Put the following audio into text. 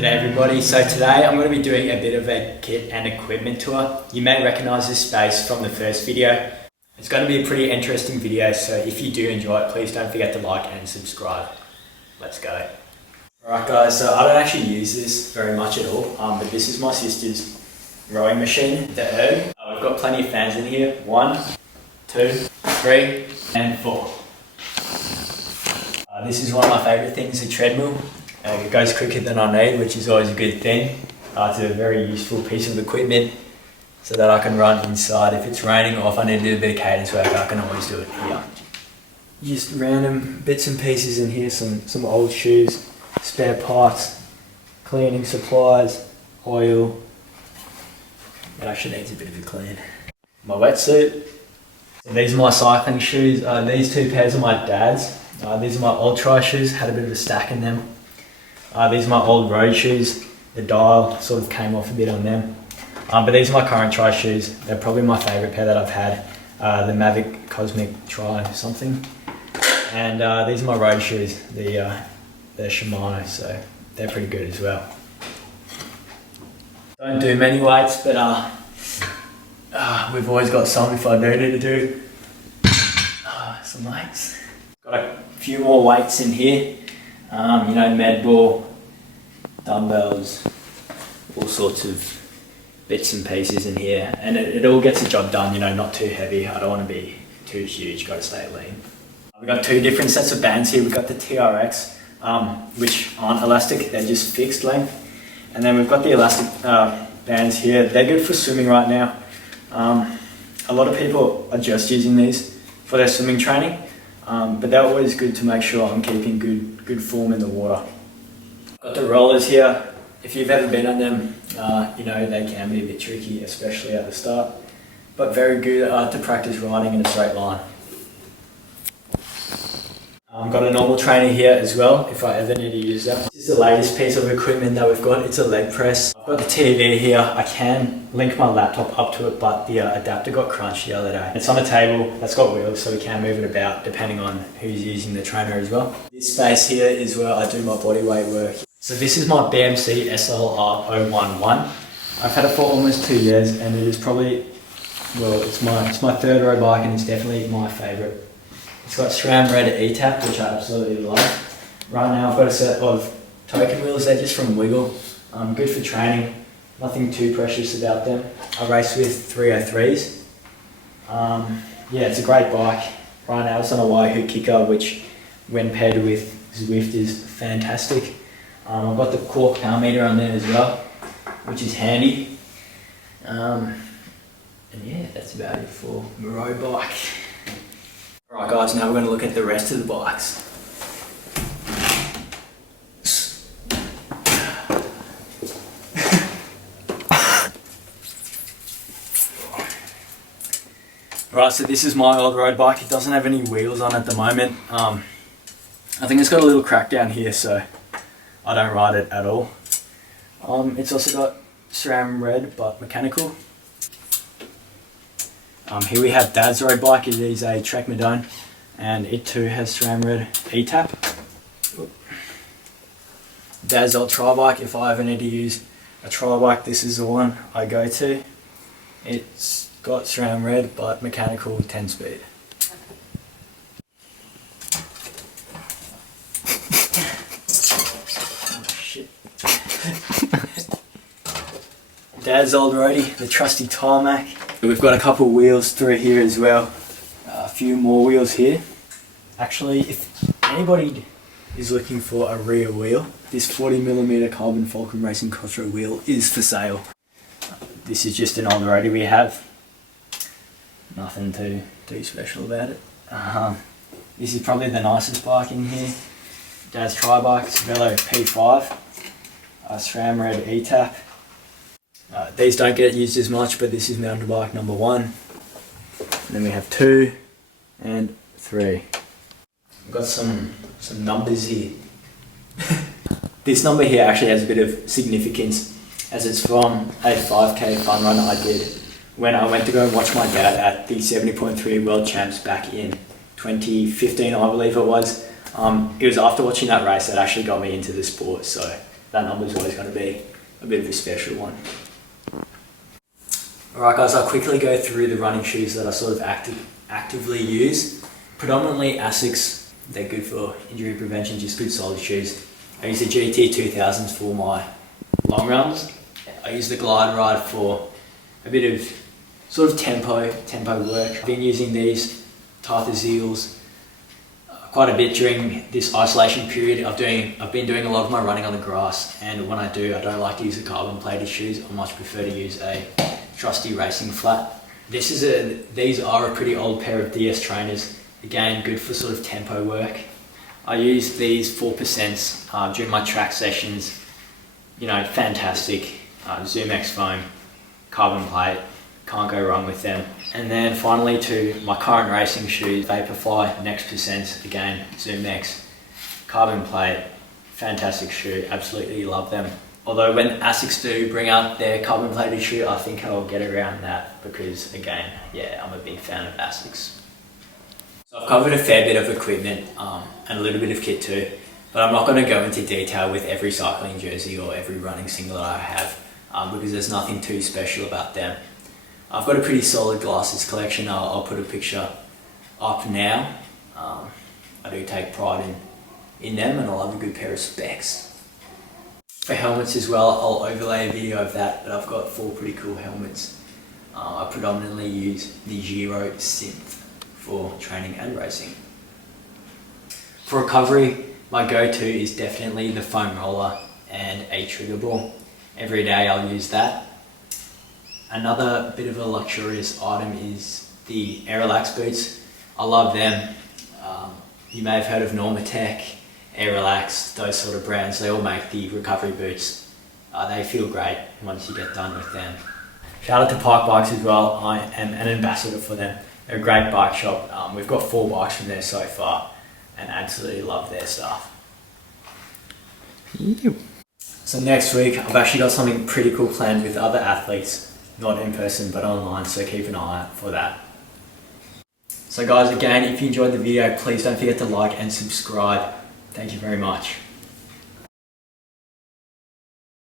G'day everybody, so today I'm going to be doing a bit of a kit and equipment tour. You may recognise this space from the first video. It's going to be a pretty interesting video, so if you do enjoy it, please don't forget to like and subscribe. Let's go. Alright guys, so I don't actually use this very much at all, but this is my sister's rowing machine, the Erg. We've got plenty of fans in here, 1, 2, 3 and 4. This is one of my favourite things, the treadmill. It goes quicker than I need, which is always a good thing. It's a very useful piece of equipment so that I can run inside. If it's raining or if I need to do a bit of cadence work, I can always do it here. Just random bits and pieces in here, some old shoes, spare parts, cleaning supplies, oil. It actually needs a bit of a clean. My wetsuit. So these are my cycling shoes. These two pairs are my dad's. These are my old tri shoes, had a bit of a stack in them. These are my old road shoes. The dial sort of came off a bit on them. But these are my current tri shoes. They're probably my favourite pair that I've had. The Mavic Cosmic Tri something. And these are my road shoes, the Shimano, so they're pretty good as well. Don't do many weights, but we've always got some if I do need to do some weights. Got a few more weights in here. You know, med ball, dumbbells, all sorts of bits and pieces in here, and it all gets the job done, you know, not too heavy. I don't want to be too huge, got to stay lean. We've got two different sets of bands here. We've got the TRX, which aren't elastic, they're just fixed length. And then we've got the elastic bands here. They're good for swimming right now. A lot of people are just using these for their swimming training. But they're always good to make sure I'm keeping good form in the water. Got the rollers here. If you've ever been on them, you know they can be a bit tricky, especially at the start, but very good to practice riding in a straight line. I've got a normal trainer here as well, if I ever need to use that. This is the latest piece of equipment that we've got. It's a leg press. I've got the TV here. I can link my laptop up to it, but the adapter got crunched the other day. It's on a table that's got wheels, so we can move it about depending on who's using the trainer as well. This space here is where I do my body weight work. So this is my BMC SLR 011. I've had it for almost 2 years, and it is probably, well, it's my third road bike, and it's definitely my favourite. It's got SRAM Red E-Tap, which I absolutely love. Right now I've got a set of token wheels, they're just from Wiggle. Good for training, nothing too precious about them. I race with 303s. Yeah, it's a great bike. Right now it's on a Wahoo kicker, which when paired with Zwift is fantastic. I've got the Cork power meter on there as well, which is handy. And yeah, that's about it for my road bike. Alright guys, now we're going to look at the rest of the bikes. Right, so this is my old road bike. It doesn't have any wheels on at the moment. I think it's got a little crack down here, so I don't ride it at all. It's also got SRAM Red, but mechanical. Here we have Dad's road bike. It is a Trek Madone, and it too has SRAM Red E-Tap. Dad's old tri bike. If I ever need to use a tri bike, this is the one I go to. It's got SRAM Red, but mechanical 10-speed. Dad's old roadie, the trusty tarmac. We've got a couple of wheels through here as well. A few more wheels here. Actually, if anybody is looking for a rear wheel, this 40mm carbon Fulcrum Racing Quattro wheel is for sale. This is just an old roadie we have. Nothing too special about it. This is probably the nicest bike in here. Dad's tri bike, it's Velo P5. SRAM Red E-Tap. These don't get used as much, but this is mountain bike number 1. And then we have 2 and 3. We've got some numbers here. This number here actually has a bit of significance, as it's from a 5k fun run I did when I went to go and watch my dad at the 70.3 World Champs back in 2015, I believe it was. It was after watching that race that actually got me into the sport, so that number's always going to be a bit of a special one. Alright guys, I'll quickly go through the running shoes that I sort of actively use. Predominantly Asics, they're good for injury prevention, just good solid shoes. I use the GT 2000s for my long runs. I use the Glide Ride for a bit of sort of tempo work. I've been using these Tartar Zeals quite a bit during this isolation period. I've been doing a lot of my running on the grass, and when I do, I don't like to use the carbon plated shoes. I much prefer to use a trusty racing flat. These are a pretty old pair of DS trainers. Again, good for sort of tempo work. I use these 4% during my track sessions. You know, fantastic. Zoom X foam, carbon plate, can't go wrong with them. And then finally to my current racing shoes, Vaporfly Next Percent, again, Zoom X, carbon plate, fantastic shoe, absolutely love them. Although when Asics do bring out their carbon plated shoe, I think I'll get around that because again, yeah, I'm a big fan of Asics. So I've covered a fair bit of equipment and a little bit of kit too, but I'm not going to go into detail with every cycling jersey or every running singlet I have because there's nothing too special about them. I've got a pretty solid glasses collection. I'll put a picture up now. I do take pride in them, and I love a good pair of specs. For helmets as well, I'll overlay a video of that, but I've got 4 pretty cool helmets. I predominantly use the Giro Synth for training and racing. For recovery, my go-to is definitely the foam roller and a trigger ball. Every day I'll use that. Another bit of a luxurious item is the Aerolax boots. I love them. You may have heard of Normatec, Aerolax, those sort of brands. They all make the recovery boots. They feel great once you get done with them. Shout out to Park Bikes as well. I am an ambassador for them. They're a great bike shop. We've got 4 bikes from there so far and absolutely love their stuff. Yep. So next week I've actually got something pretty cool planned with other athletes, not in person but online, so keep an eye out for that. So guys, again, if you enjoyed the video, please don't forget to like and subscribe. Thank you very much.